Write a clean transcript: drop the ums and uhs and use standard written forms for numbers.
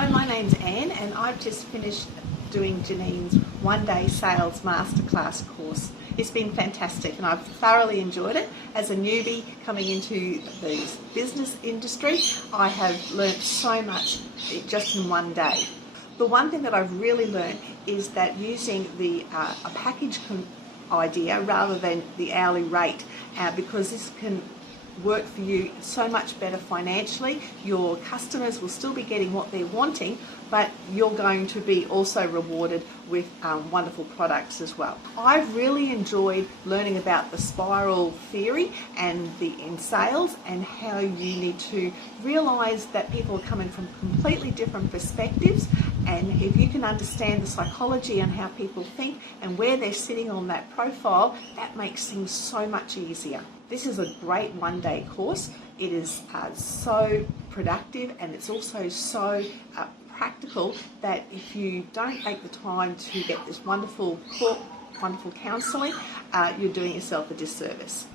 Hello, my name's Anne and I've just finished doing Janine's one-day sales masterclass course. It's been fantastic and I've thoroughly enjoyed it. As a newbie coming into the business industry, I have learnt so much just in one day. The one thing that I've really learned is that using a package idea rather than the hourly rate, because this can work for you so much better financially. Your customers will still be getting what they're wanting, but you're going to be also rewarded with wonderful products as well. I've really enjoyed learning about the spiral theory and in sales and how you need to realize that people are coming from completely different perspectives, and if you can understand the psychology and how people think and where they're sitting on that profile, that makes things so much easier. This is a great one-day course. It is so productive and it's also so practical that if you don't take the time to get this wonderful counselling, you're doing yourself a disservice.